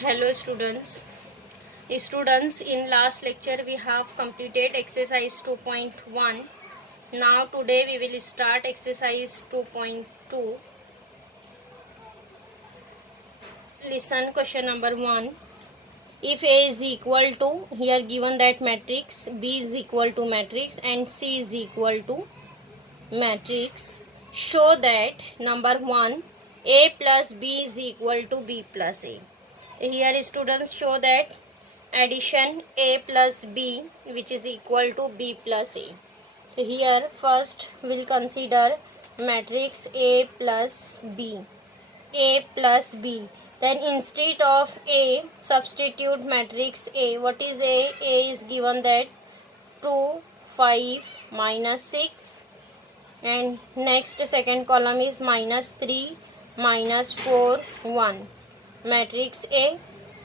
Hello students. In last lecture we have completed exercise 2.1. Now today we will start exercise 2.2. Listen question number 1. If A is equal to, here given that matrix, B is equal to matrix and C is equal to matrix, show that number 1, A plus B is equal to B plus A. Here students show that addition A plus B which is equal to B plus A. Here first we'll consider matrix A plus B. A plus B. Then instead of A, substitute matrix A. What is A? A is given that 2, 5, minus 6. And next second column is minus 3, minus 4, 1. Matrix A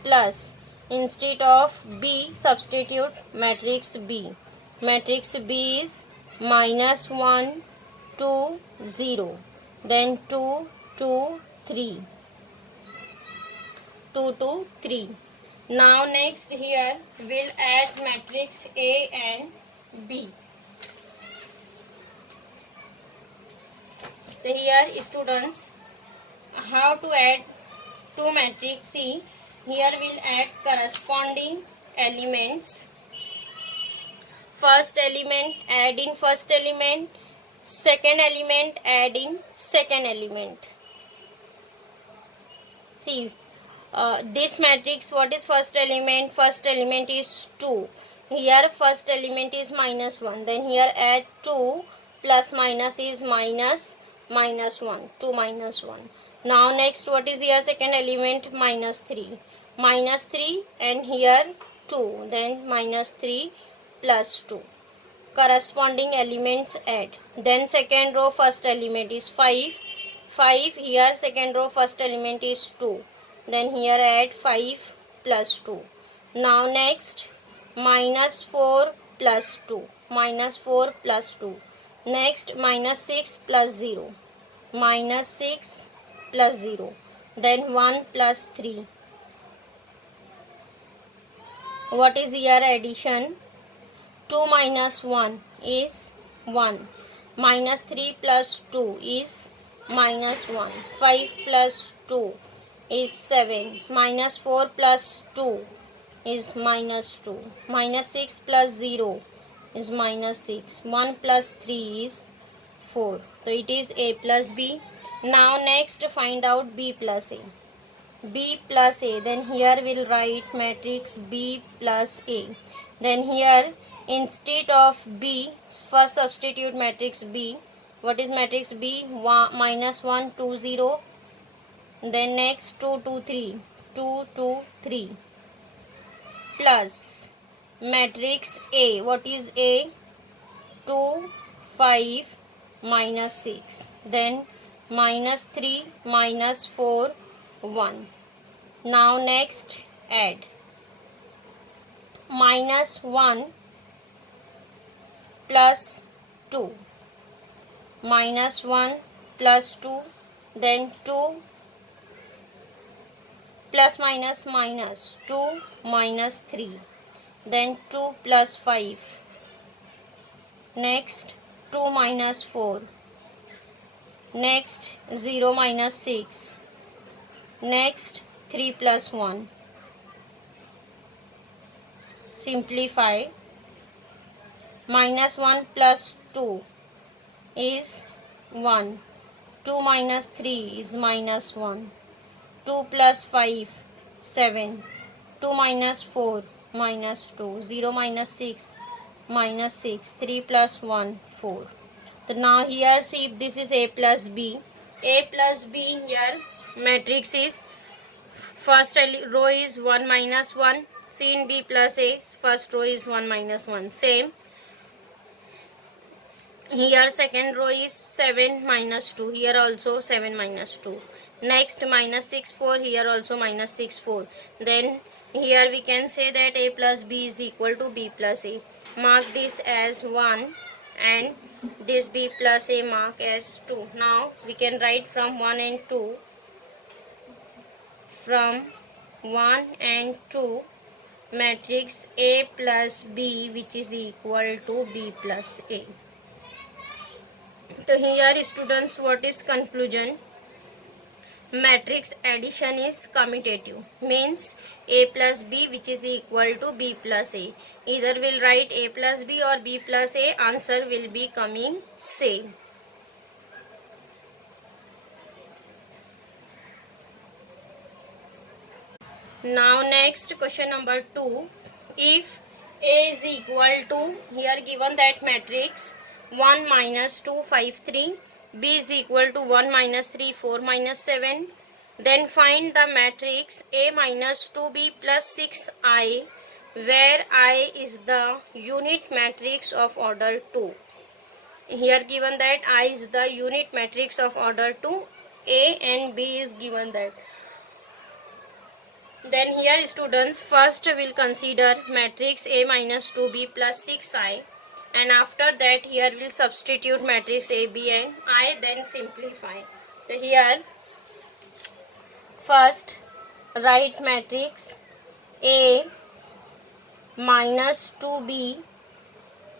plus instead of B substitute matrix B. Matrix B is minus 1, 2, 0. Then 2, 2, 3. 2, 2, 3. Now next here we'll add matrix A and B. So here students, how to add two matrix C. Here we'll add corresponding elements. First element add in first element, second element add in second element. See, this matrix, what is first element? First element is 2. Here first element is minus 1. Then here add 2 plus minus is minus 1. 2 minus 1. Now next what is here second element? Minus 3. Minus 3 and here 2. Then minus 3 plus 2. Corresponding elements add. Then second row first element is 5. 5 here second row first element is 2. Then here add 5 plus 2. Now next minus 4 plus 2. Minus 4 plus 2. Next minus 6 plus 0. Minus 6 plus 0. Then 1 plus 3. What is here addition? 2 minus 1 is 1. Minus 3 plus 2 is minus 1. 5 plus 2 is 7. Minus 4 plus 2 is minus 2. Minus 6 plus 0 is minus 6. 1 plus 3 is 4. So it is A plus B. Now next find out B plus A. B plus A. Then here we'll write matrix B plus A. Then here instead of B, first substitute matrix B. What is matrix B? Minus 1, 2, 0. Then next 2, 2, 3. 2, 2, 3. Plus matrix A. What is A? 2, 5, minus 6. Then minus 3, minus 4, 1. Now next add. Minus 1 plus 2. Minus 1 plus 2. Then 2 plus minus minus 2 minus 3. Then 2 plus 5. Next 2 minus 4. Next 0 minus 6. Next 3 plus 1. Simplify. Minus 1 plus 2 is 1. 2 minus 3 is minus 1. 2 plus 5, 7. 2 minus 4, minus 2. 0 minus 6, minus 6. 3 plus 1, 4. So now here see if this is A plus B. A plus B here matrix is first row is 1 minus 1. See in B plus A first row is 1 minus 1. Same. Here second row is 7 minus 2. Here also 7 minus 2. Next minus 6 4. Here also minus 6 4. Then here we can say that A plus B is equal to B plus A. Mark this as 1 and this B plus A mark as 2. Now we can write from 1 and 2. From 1 and 2 matrix A plus B, which is equal to B plus A. So here students, what is conclusion? Matrix addition is commutative, means A plus B, which is equal to B plus A. Either will write A plus B or B plus A, answer will be coming same. Now next question number 2. If A is equal to, here given that matrix 1 minus 2 5 3, B is equal to 1 minus 3 4 minus 7, then find the matrix A minus 2B plus 6I, where I is the unit matrix of order 2. Here given that I is the unit matrix of order 2, A and B is given that. Then here students, first will consider matrix A minus 2B plus 6I, and after that here will substitute matrix A, B and I, then simplify. So here first write matrix A minus 2B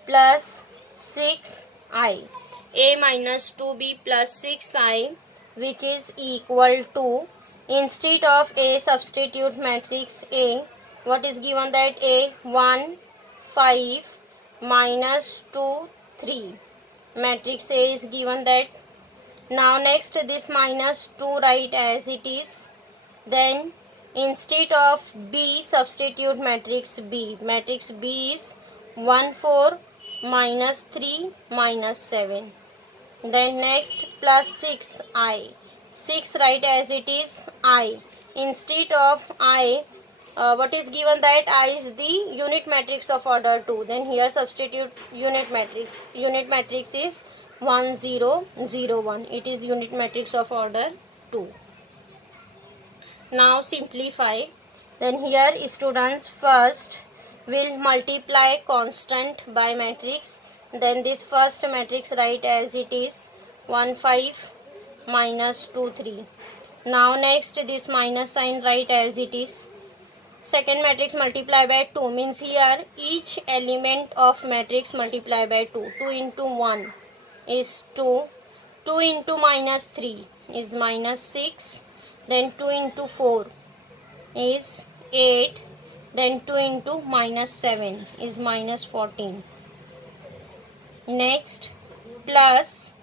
plus 6I. A minus 2B plus 6I, which is equal to, instead of A substitute matrix A. What is given that? A 1 5 minus 2 3. Matrix A is given that. Now next this minus 2 write as it is. Then instead of B substitute matrix B. Matrix B is 1 4 minus 3 minus 7. Then next plus 6I. 6 write as it is I. Instead of I, what is given that? I is the unit matrix of order 2. Then here substitute unit matrix. Unit matrix is 1 0 0 1. It is unit matrix of order 2. Now simplify. Then here students, first will multiply constant by matrix. Then this first matrix write as it is 1 5 minus 2 3. Now next this minus sign write as it is. Second matrix multiply by 2, means here each element of matrix multiply by 2. 2 into 1 is 2. 2 into minus 3 is minus 6. Then 2 into 4 is 8. Then 2 into minus 7 is minus 14. Next plus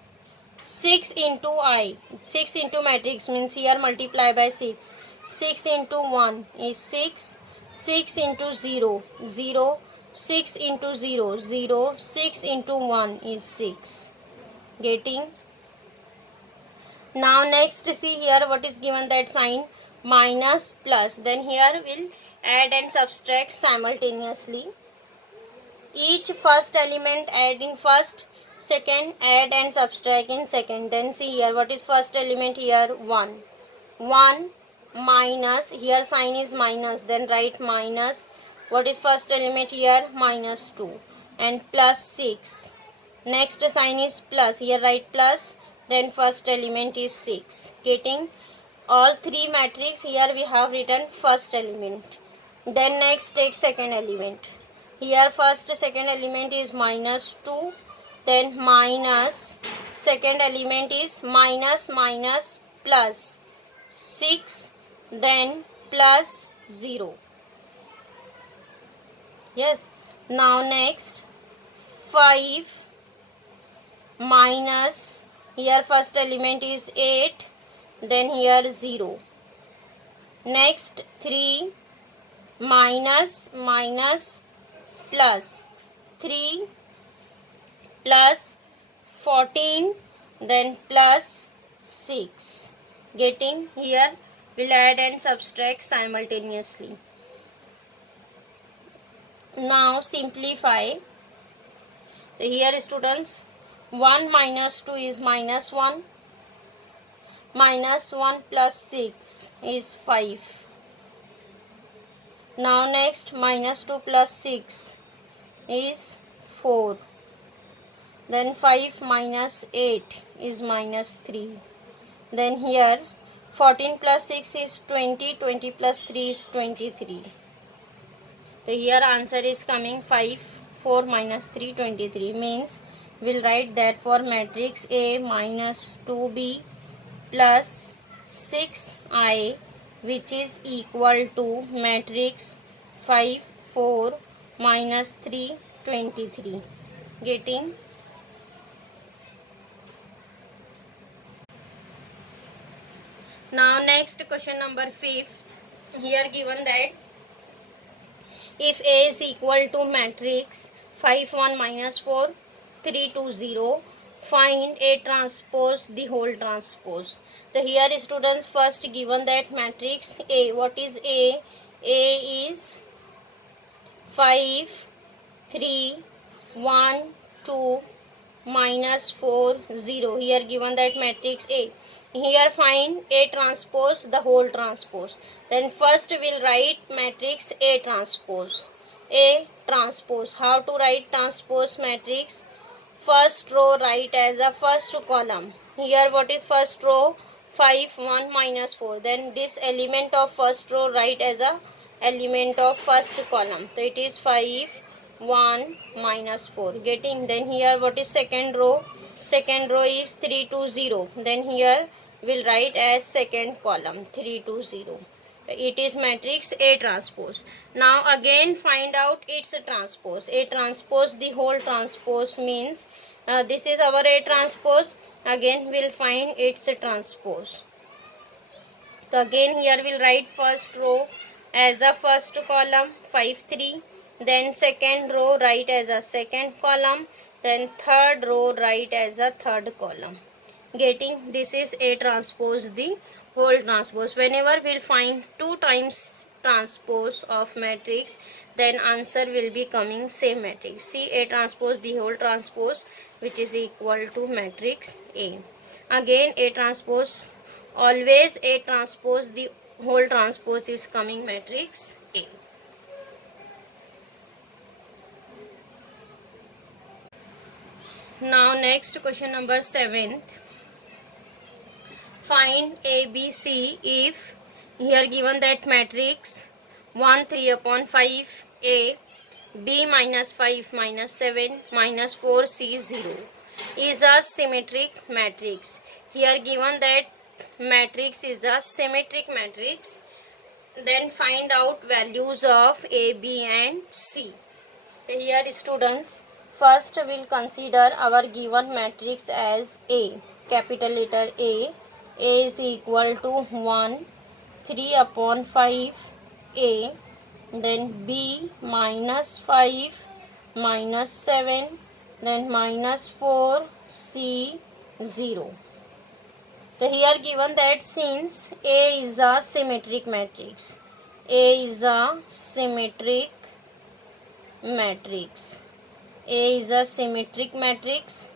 6 into I. 6 into matrix means here multiply by 6. 6 into 1 is 6. 6 into 0, 0. 6 into 0, 0. 6 into 1 is 6. Getting? Now next see here what is given that sign, minus plus. Then here we'll add and subtract simultaneously. Each first element adding first, second add and subtract in second. Then see here what is first element here, 1. 1 minus, here sign is minus, then write minus. What is first element here, minus 2 and plus 6. Next sign is plus, here write plus, then first element is 6. Getting? All three matrix here we have written first element. Then next take second element. Here first second element is minus 2. Then minus, second element is minus minus plus 6, then plus 0. Yes. Now next 5 minus, here first element is 8, then here 0. Next 3 minus minus plus 3 plus 14, then plus 6. Getting? Here we'll add and subtract simultaneously. Now simplify. Here students, 1 minus 2 is minus 1. Minus 1 plus 6 is 5. Now next minus 2 plus 6 is 4. Then 5 minus 8 is minus 3. Then here 14 plus 6 is 20. 20 plus 3 is 23. So here answer is coming 5. 4 minus 3, 23. Means we'll write therefore matrix A minus 2B plus 6I, which is equal to matrix 5, 4 minus 3, 23. Getting? Now next question number 5th. Here given that if A is equal to matrix 5, 1 minus 4, 3, 2, 0, find A transpose the whole transpose. So here students first given that matrix A. What is A? A is 5, 3, 1, 2, minus 4, 0. Here given that matrix A. Here find A transpose the whole transpose. Then first we'll write matrix A transpose. A transpose. How to write transpose matrix? First row write as a first column. Here what is first row? 5, 1 minus 4. Then this element of first row write as a element of first column. So it is 5, 1 minus 4. Getting? Then here what is second row? Second row is 3, 2, 0. Then here we'll write as second column 3, 2, 0. It is matrix A transpose. Now again find out its transpose. A transpose the whole transpose means this is our A transpose. Again we'll find its transpose. So again here we'll write first row as a first column 5, 3. Then second row write as a second column. Then third row write as a third column. Getting? This is A transpose the whole transpose. Whenever we'll find 2 times transpose of matrix, then answer will be coming same matrix. See, A transpose the whole transpose, which is equal to matrix A. Again A transpose, always A transpose the whole transpose is coming matrix A. Now next question number 7th. Find A, B, C if here given that matrix 1, 3 upon 5 A, B minus 5 minus 7 minus 4 C 0 is a symmetric matrix. Here given that matrix is a symmetric matrix, then find out values of A, B and C. Here students, first we'll consider our given matrix as A, capital letter A. A is equal to 1, 3 upon 5 A, then B minus 5 minus 7, then minus 4 C 0. So here given that since A is a symmetric matrix, A is a symmetric matrix, A is a symmetric matrix,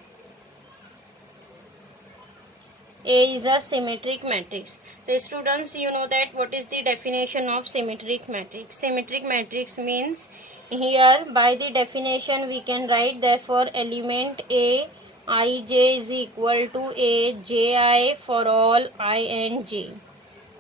A is a symmetric matrix. So students, you know that what is the definition of symmetric matrix. Symmetric matrix means here by the definition we can write therefore element A Ij is equal to A Ji for all I and J.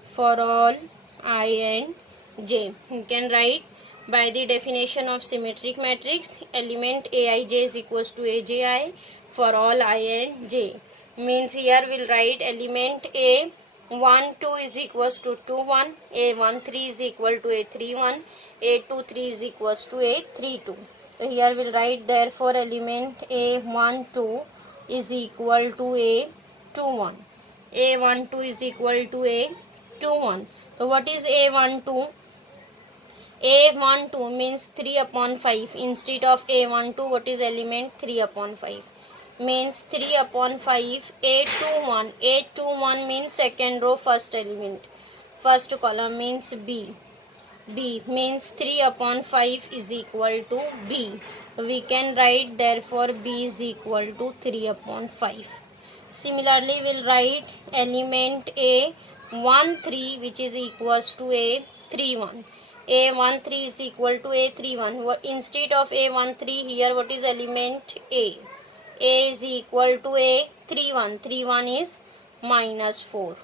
For all I and J. You can write by the definition of symmetric matrix element Aij is equals to Aji for all I and J. Means here we'll write element A 1 2 is equals to 2 1, A 1 3 is equal to A 3 1, A 2 3 is equals to A 3 2. So here we'll write therefore element A 1 2 is equal to A 2 1. A 1 2 is equal to A 2 1. So what is A 1 2? A 1 2 means 3 upon 5. Instead of A 1 2, what is element 3 upon 5? Means 3 upon 5. A21. A21 means second row first element. First column means B. B means 3 upon 5 is equal to B. We can write therefore B is equal to 3 upon 5. Similarly, we'll write element A1 3 which is equals to A31. A1 3 is equal to A31. Instead of A1 3, here what is element A? A is equal to A 3 1. 3 1 is minus 4.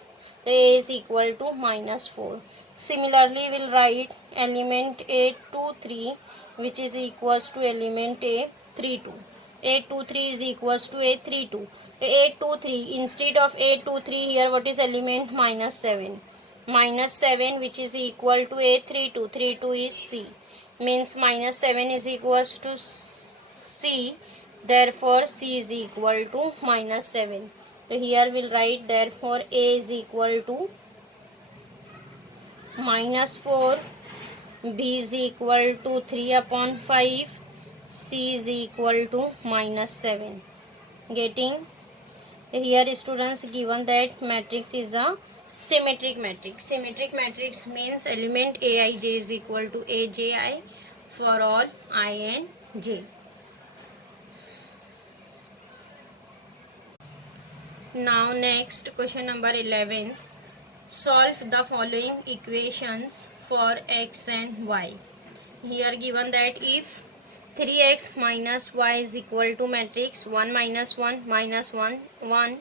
So A is equal to minus 4. Similarly, we will write element A23 which is equals to element A32. A23 is equals to A32. A23 instead of A23 here what is element? Minus 7. Minus 7 which is equal to A32. 32 is C. Means minus 7 is equals to C. Therefore C is equal to minus 7. So here we'll write therefore A is equal to minus 4, B is equal to 3 upon 5, C is equal to minus 7. Getting? Here students given that matrix is a symmetric matrix. Symmetric matrix means element Aij is equal to Aji for all I and j. Now next question number 11. Solve the following equations for x and y. Here given that if 3x minus y is equal to matrix 1 minus 1 minus 1 1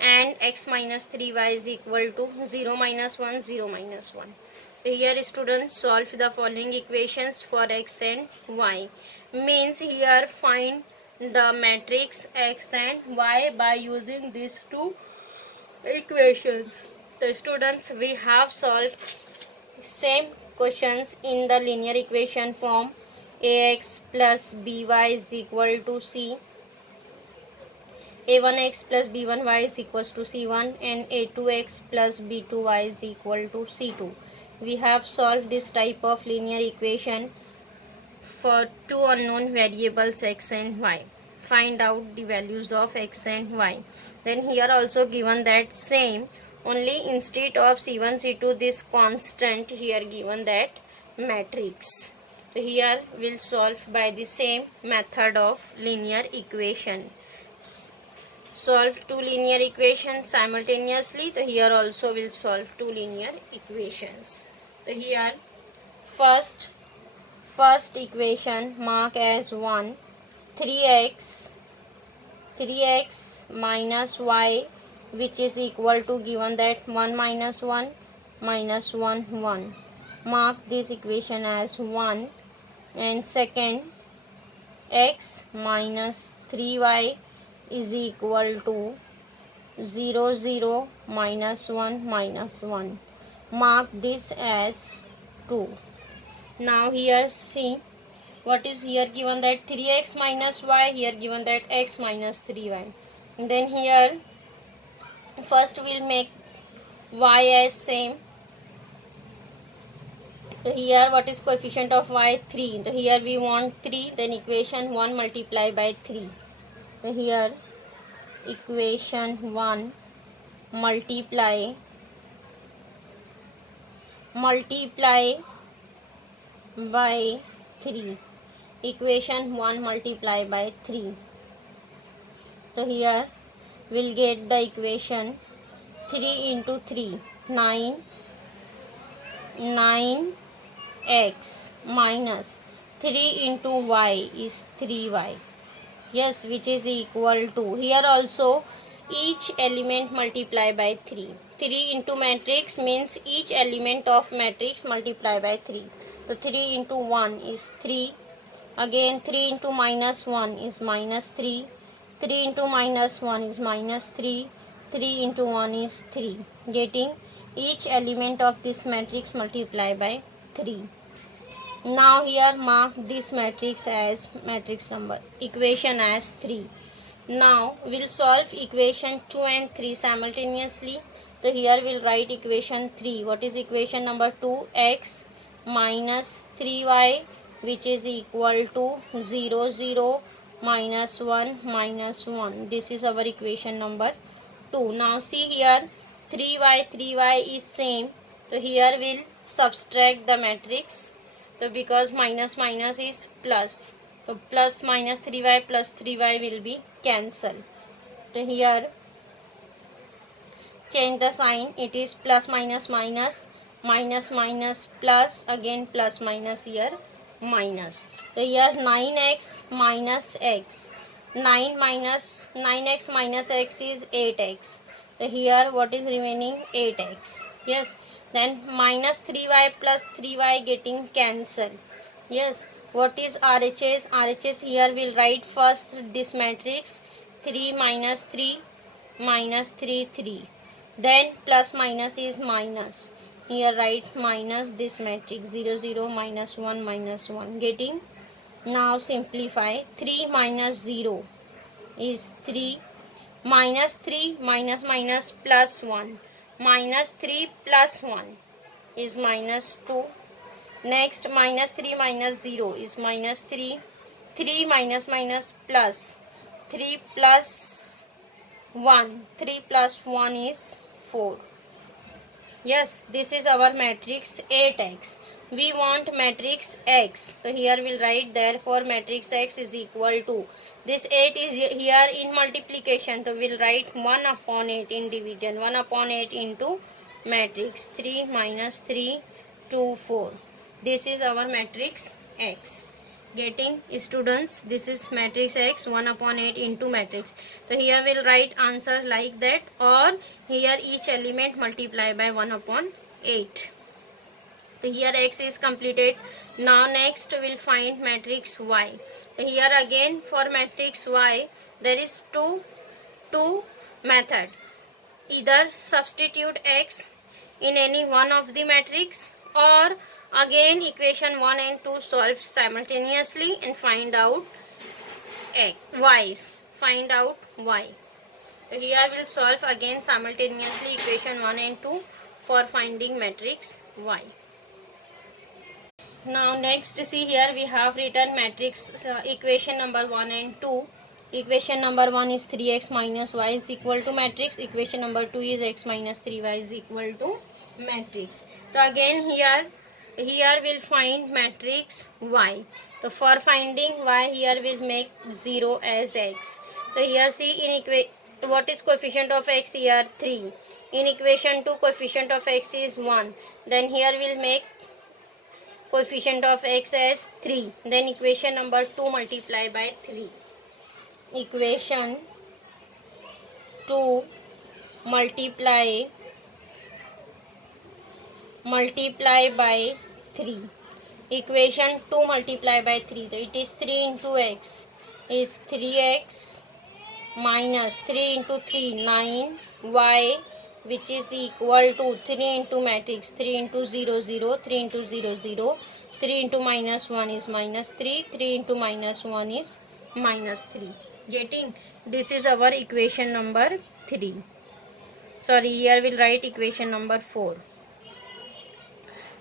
and x minus 3y is equal to 0 minus 1 0 minus 1. Here students solve the following equations for x and y. Means here find the matrix x and y by using these two equations. So students, we have solved same questions in the linear equation form. Ax plus by is equal to c, a1x plus b1y is equals to c1 and a2x plus b2y is equal to c2. We have solved this type of linear equation for two unknown variables x and y. Find out the values of x and y. Then here also given that same, only instead of c1 c2 this constant, here given that matrix. So here we'll solve by the same method of linear equation. Solve two linear equations simultaneously. So here also we'll solve two linear equations. So here first equation mark as 1. 3x minus y which is equal to given that 1 minus 1 minus 1 1. Mark this equation as 1. And second, x minus 3y is equal to 0 0 minus 1 minus 1. Mark this as 2. Now here see what is here given that 3x minus y, here given that x minus 3y. And then here first we'll make y as same. So here what is coefficient of y? 3. So here we want 3, then equation 1 multiplied by 3. So here equation 1 multiply by 3. Equation 1 multiplied by 3. So here we'll get the equation 3 into 3 9x minus 3 into y is 3y. Yes, which is equal to, here also each element multiply by 3. 3 into matrix means each element of matrix multiply by 3. So 3 into 1 is 3. Again 3 into minus 1 is minus 3. 3 into minus 1 is minus 3. 3 into 1 is 3. Getting each element of this matrix multiply by 3. Now here mark this matrix as matrix number, equation as 3. Now we'll solve equation 2 and 3 simultaneously. So here we'll write equation 3. What is equation number 2? X minus 3y which is equal to 0 0 minus 1 minus 1. This is our equation number 2. Now see here 3y is same. So here we'll subtract the matrix. So because minus minus is plus. So plus minus 3y plus 3y will be cancelled. So here change the sign. It is plus minus minus, minus minus plus, again plus minus here minus. So here 9x minus x. 9x minus x is 8x. So here what is remaining? 8x. Yes. Then minus 3y plus 3y getting cancelled. Yes. What is RHS? RHS here we'll write first this matrix 3 minus 3 minus 3 3. Then plus minus is minus. Here write minus this matrix 0 0 minus 1 getting. Now simplify 3 minus 0 is 3 minus 3 minus minus plus 1 minus 3 plus 1 is minus 2. Next minus 3 minus 0 is minus 3. 3 minus minus plus 3 plus 1. 3 plus 1 is 4. Yes, this is our matrix 8x. We want matrix x. So here we'll write therefore matrix x is equal to, this 8 is here in multiplication. So we'll write 1 upon 8 in division. 1 upon 8 into matrix 3 minus 3 2 4. This is our matrix x. Getting students, this is matrix x 1 upon 8 into matrix. So here we'll write answer like that, or here each element multiply by 1 upon 8. So here x is completed. Now next we'll find matrix y. So here again for matrix y there is two method. Either substitute x in any one of the matrix, or again equation 1 and 2 solve simultaneously and find out y. Find out y. So here we'll solve again simultaneously equation 1 and 2 for finding matrix y. Now next see here we have written matrix equation number 1 and 2. Equation number 1 is 3x minus y is equal to matrix. Equation number 2 is x minus 3y is equal to matrix. So again here we'll find matrix y. So for finding y here we'll make 0 as x. So here see in what is coefficient of x here? 3. In equation 2 coefficient of x is 1. Then here we'll make coefficient of x as 3. Then equation number 2 multiply by 3. Equation 2 multiply by 3. Equation 2 multiply by 3. So it is 3 into x is 3x minus 3 into 3 9 y, which is equal to 3 into matrix 3 into 0 0 3 into 0 0 3 into minus 1 is minus 3 3 into minus 1 is minus 3. Getting, this is our equation number 3. Sorry, here we'll write equation number 4.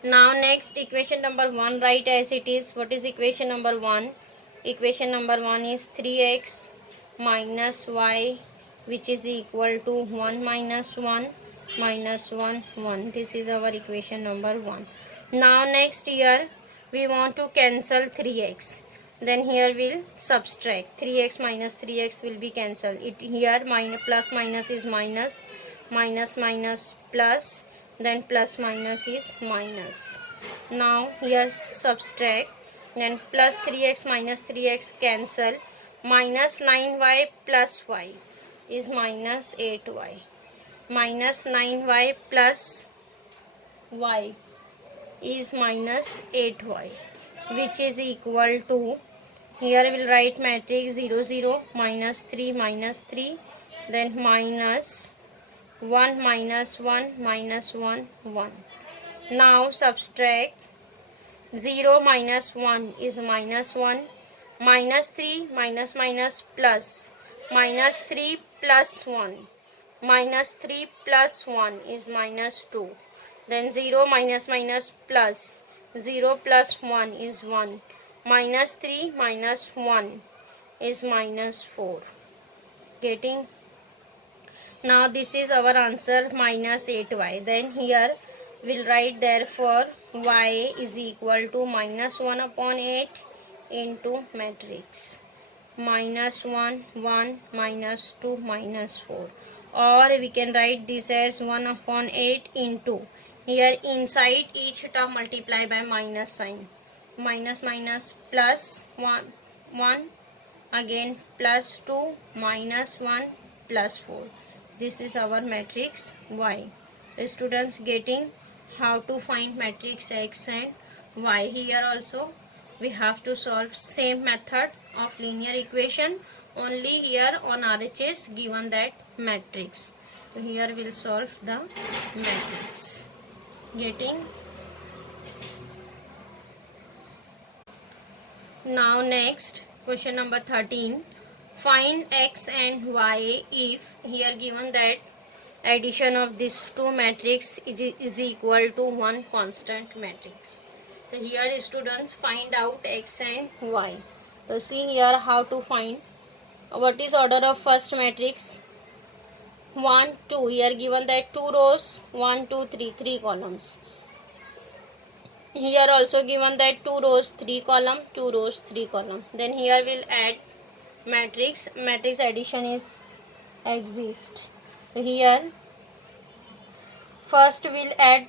Now next equation number 1 write as it is. What is equation number 1? Equation number 1 is 3x minus y, which is equal to 1 minus 1 minus 1 1. This is our equation number 1. Now next here we want to cancel 3x. Then here we'll subtract 3x minus 3x will be cancelled. It here minus plus minus is minus, minus minus plus, then plus minus is minus. Now here subtract, then plus 3x minus 3x cancel, minus 9y plus y is minus 8y, minus 9y plus y is minus 8y, which is equal to, here we will write matrix 0 0 minus 3 minus 3, then minus 1 minus 1 minus 1 1. Now subtract 0 minus 1 is minus 1, minus 3 minus minus plus, minus 3 plus 1, minus 3 plus 1 is minus 2. Then 0 minus minus plus, 0 plus 1 is 1. Minus 3 minus 1 is minus 4. Getting? Now this is our answer, minus 8y. Then here we'll write therefore y is equal to minus 1 upon 8 into matrix minus 1 1 minus 2 minus 4. Or we can write this as 1 upon 8 into, here inside each term multiply by minus sign. Minus minus plus 1 1, again plus 2 minus 1 plus 4. This is our matrix Y. The students getting how to find matrix X and Y. Here also we have to solve same method of linear equation, only here on RHS given that matrix. So here we'll solve the matrix. Getting? Now next question number 13. Find X and Y if here given that addition of these two matrix is equal to one constant matrix. So here students find out X and Y. So see here how to find. What is order of first matrix? 1 2. Here given that 2 rows, 1 2 3, 3 columns. Here also given that 2 rows 3 column, 2 rows 3 column. Then here we'll add matrix addition is exist. Here first we'll add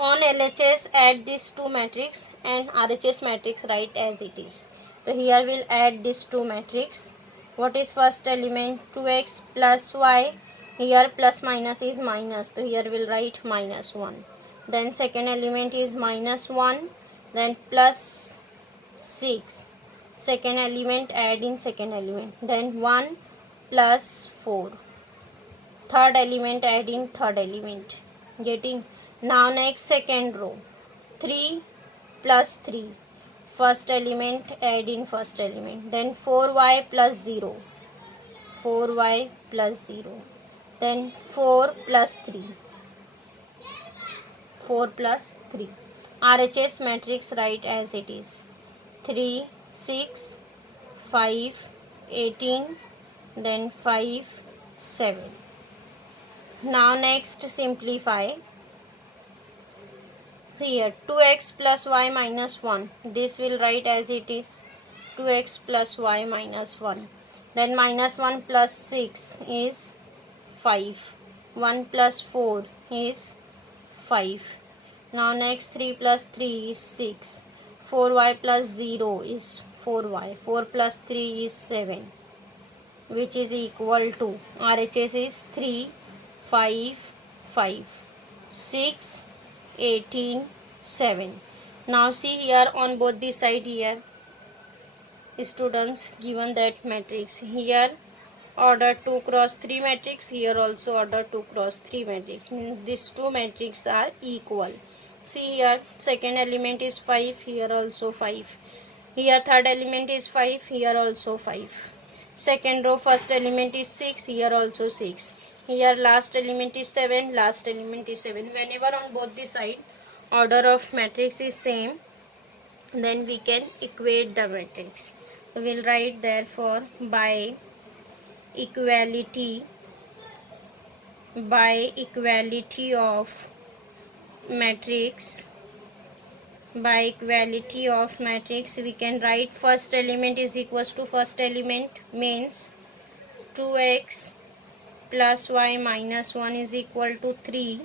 on LHS, add these two matrix and RHS matrix write as it is. So here we'll add these two matrix. What is first element? 2x plus y. Here plus minus is minus, so here we'll write minus 1. Then second element is minus 1, then plus 6. Second element, add in second element, then 1 plus 4. Third element, add in third element. Getting? Now next second row, 3 plus 3. First element, add in first element, then 4y plus 0. 4y plus 0. Then 4 plus 3. 4 plus 3. RHS matrix write as it is. 3, 6, 5, 18, then 5, 7. Now next simplify. Here 2x plus y minus 1. This will write as it is. 2x plus y minus 1. Then minus 1 plus 6 is 5. 1 plus 4 is 5. Now next 3 plus 3 is 6. 4y plus 0 is 4y. 4 plus 3 is 7, which is equal to RHS is 3, 5, 5, 6, 18, 7. Now see here on both the side here, students given that matrix. Here order 2 cross 3 matrix, here also order 2 cross 3 matrix, means these two matrix are equal. See here second element is 5, here also 5. Here third element is 5, here also 5. Second row first element is 6, here also 6. Here last element is 7, last element is 7. Whenever on both the side order of matrix is same, then we can equate the matrix. So we'll write therefore by equality of matrix, we can write first element is equals to first element, means 2x plus y minus 1 is equal to 3,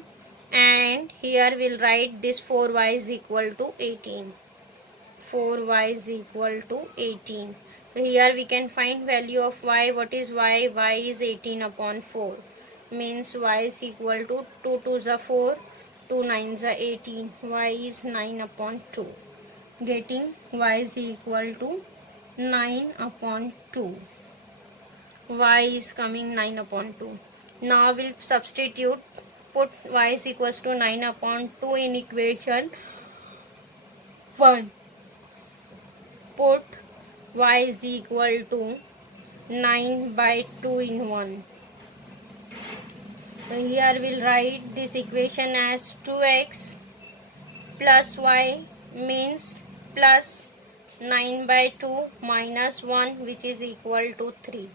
and here we'll write this 4y is equal to 18. 4y is equal to 18. So here we can find value of y. What is y? Y is 18 upon 4, means y is equal to 2 2s are 4, 2 9s are 18. Y is 9 upon 2. Getting? Y is equal to 9 upon 2. Y is coming 9 upon 2. Now we'll substitute, put y is equals to 9 upon 2 in equation 1. Put y is equal to 9 by 2 in 1. So here we'll write this equation as 2x plus y, means plus 9 by 2 minus 1, which is equal to 3.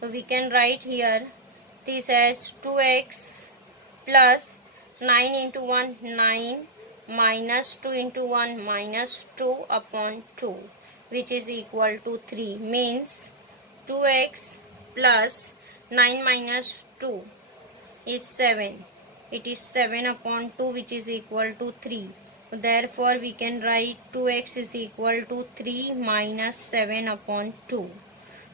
So we can write here this as 2x plus 9 into 1 9, minus 2 into 1 minus 2 upon 2, which is equal to 3, means 2x plus 9 minus 2 is 7. It is 7 upon 2, which is equal to 3. Therefore we can write 2x is equal to 3 minus 7 upon 2,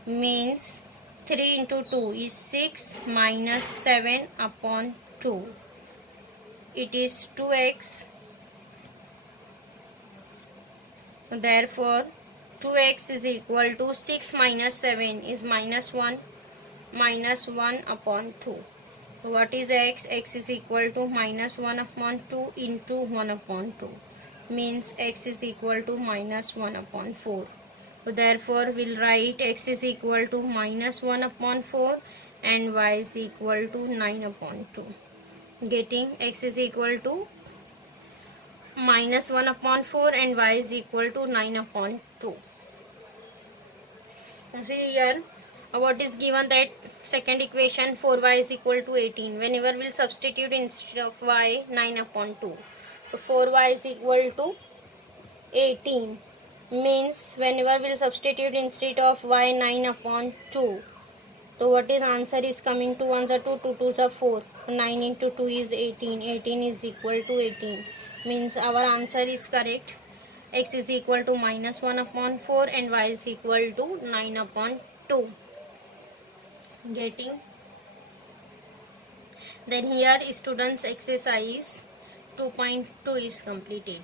means 3 into 2 is 6 minus 7 upon 2. It is 2x. Therefore, 2x is equal to 6 minus 7 is minus 1 upon 2. So what is x? X is equal to minus 1 upon 2 into 1 upon 2. Means x is equal to minus 1 upon 4. So therefore, we'll write x is equal to minus 1 upon 4 and y is equal to 9 upon 2. Getting x is equal to minus 1 upon 4 and y is equal to 9 upon 2. See here, what is given, that second equation 4y is equal to 18. Whenever we'll substitute instead of y 9 upon 2. So 4y is equal to 18. Means whenever we'll substitute instead of y 9 upon 2. So what is answer is coming to answer to 2 2s are 4. 9 into 2 is 18. 18 is equal to 18. Means our answer is correct. X is equal to minus 1 upon 4 and y is equal to 9 upon 2. Getting. Then here students exercise 2.2 is completed.